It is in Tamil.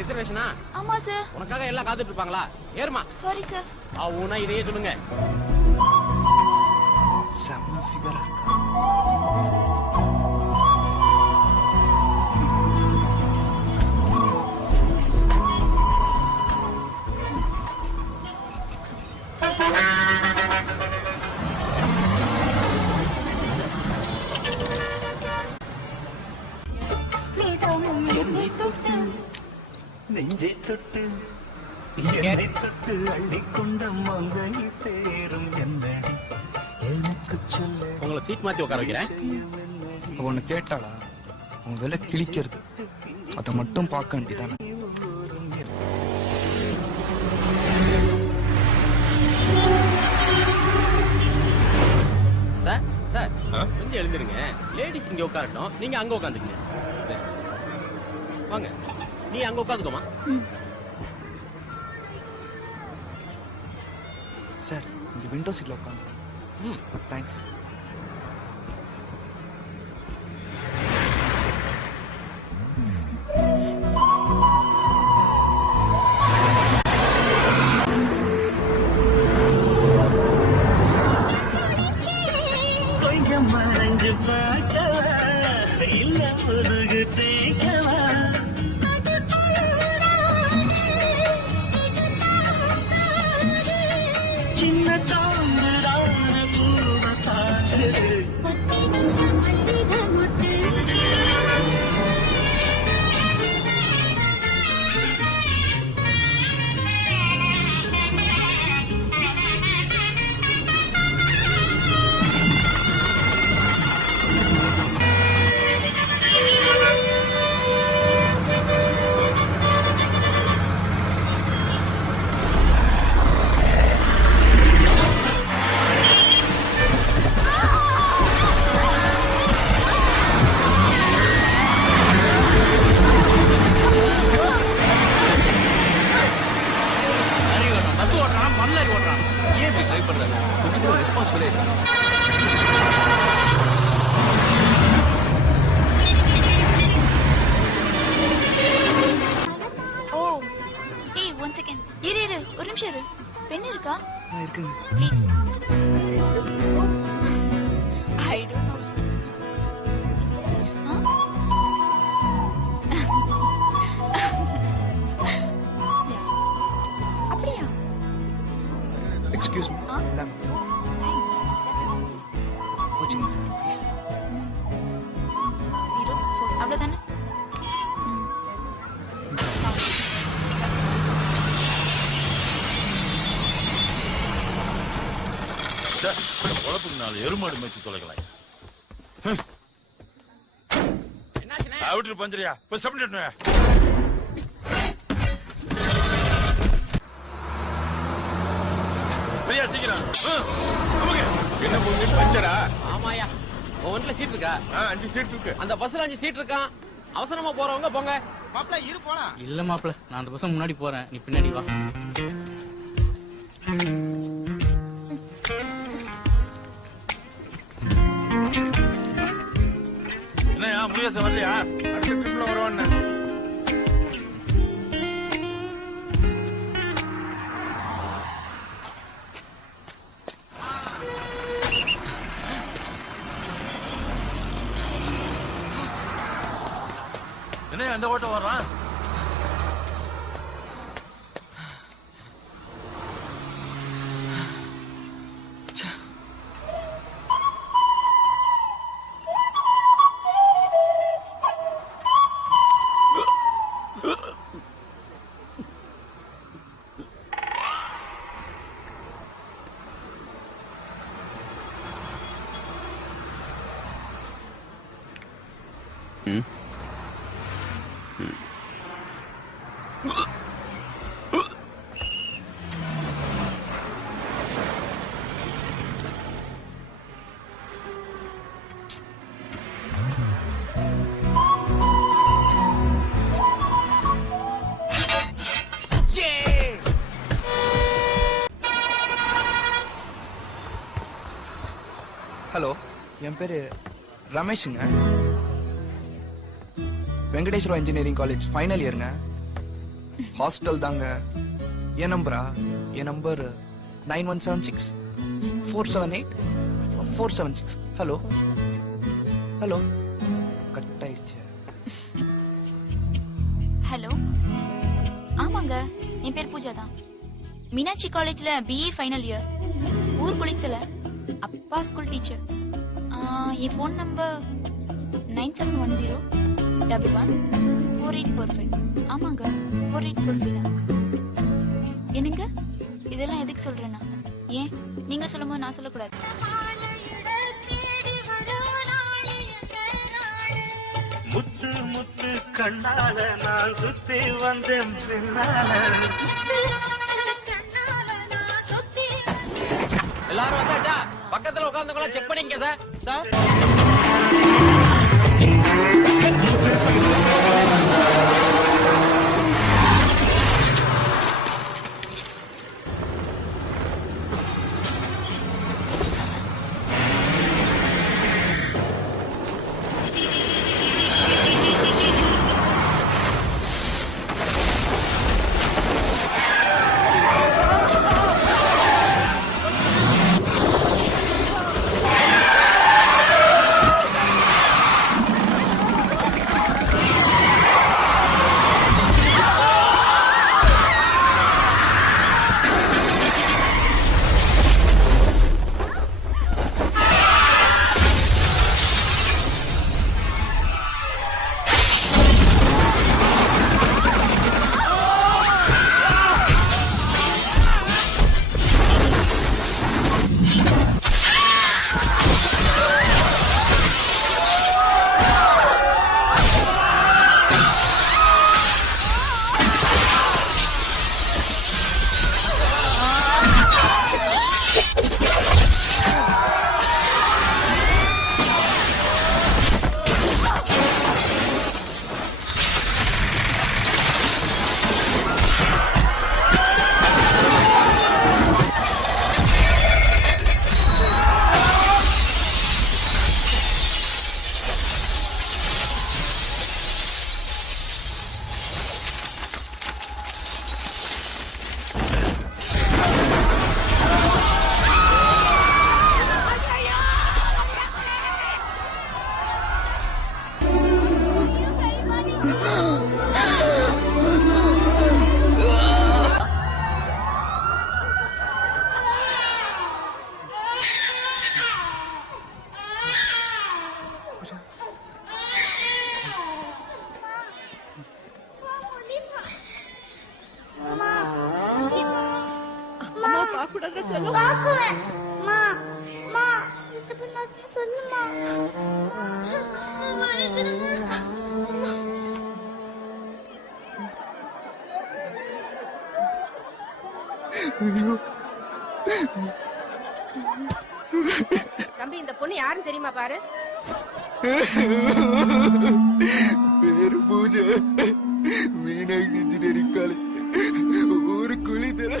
ரிசர்வேஷனா? ஆமா சார். உனக்காக எல்லாம் காத்துட்டு இருப்பாங்களா? ஏறுமா. Sorry sir. அவனா இதையே சொல்லுங்க. செம்ம ஃபிகரா இருக்கா. நெஞ்சை தொட்டு என்னை தொட்டு அள்ளிக்கொண்ட மங்கை தேரும் என்னடி எனக்கு சொல்ல. உங்களை சீட் மாத்தி உட்கார வைக்கிறேன். ஒன்னு கேட்டாளா உன் விலை கிழிக்கிறது அதை மட்டும் பார்க்க வேண்டியதானே. சார் சார் கொஞ்சம் எழுந்திருங்க. லேடிஸ் இங்க உட்காரட்டும், நீங்க அங்க உட்காந்துக்கங்க. சரி வாங்க, நீ அங்க உட்காந்துக்கோமா. சார் இங்க விண்டோ சீட்ல உட்காந்து. தேங்க்ஸ். கொஞ்சம் மறைஞ்சு பார்க்கவா இல்ல முருகு தேக்கவா. சின்ன தாண்டுறான பூவ பார்க்குது. ஒரு நிமிஷம் இரு. பென் இருக்கா? இருக்குங்க. ப்ளீஸ். I don't know. அப்படியா? Excuse me. Coaching sir please. 04 அவ்வளவுதானே? உழப்புக்கு 4 எருமாடு மேய்ச்சி தொலைக்கலாம். விட்டு பஞ்சரியா போய் சப்மிட் சீக்கிரம். என்ன பஞ்சரா? ஆமாயா. உன் சீட் இருக்கா? 5 சீட் இருக்கு. அந்த பஸ்ல 5 சீட் இருக்கான். அவசரமா போறவங்க போங்க. மாப்ள இரு போலாம். இல்ல மாப்ள, நான் அந்த பஸ் முன்னாடி போறேன், நீ பின்னாடி வா. என்னையா முருகேசன் வரலையா? அடுத்த ட்ரிப்ல வருவான்னு. என்னையா அந்த ஓட்டம் வர்றான்? ஹலோ, என் பேர் ரமேஷுங்க. வெங்கடேஸ்வரா இன்ஜினியரிங் காலேஜ் ஃபைனல் இயருங்க. ஹாஸ்டல் தாங்க. என் நம்பரா? என் நம்பர் 9176-478-476. Hello hello. கட் ஆயிடுச்சு. ஹலோ. ஆமாங்க, என் பேர் பூஜா தான். மீனாட்சி காலேஜ்ல பிஏ ஃபைனல் இயர். ஊர் குளிக்கல, அப்பா ஸ்கூல் டீச்சர். என் ஃபோன் நம்பர் 9710-114845. ஆமாங்க, 4845 தான். என்னங்க இதெல்லாம் எதுக்கு சொல்றேன்னா, ஏன் நீங்க சொல்லும்போது நான் சொல்லக்கூடாது? முத்து முத்து கண்ணால நான் சுத்தி வந்தேன் பின்னால. எல்லாரும் வந்தாச்சா? பக்கத்துல உட்கார்ந்தவங்கள செக் பண்ணிங்க சார். சார் தம்பி, இந்த பொண்ணு யாருன்னு தெரியுமா பாரு. பேரு பூஜை, மீனாட்சி இன்ஜினியரிங் காலேஜ், ஒரு குழி தர.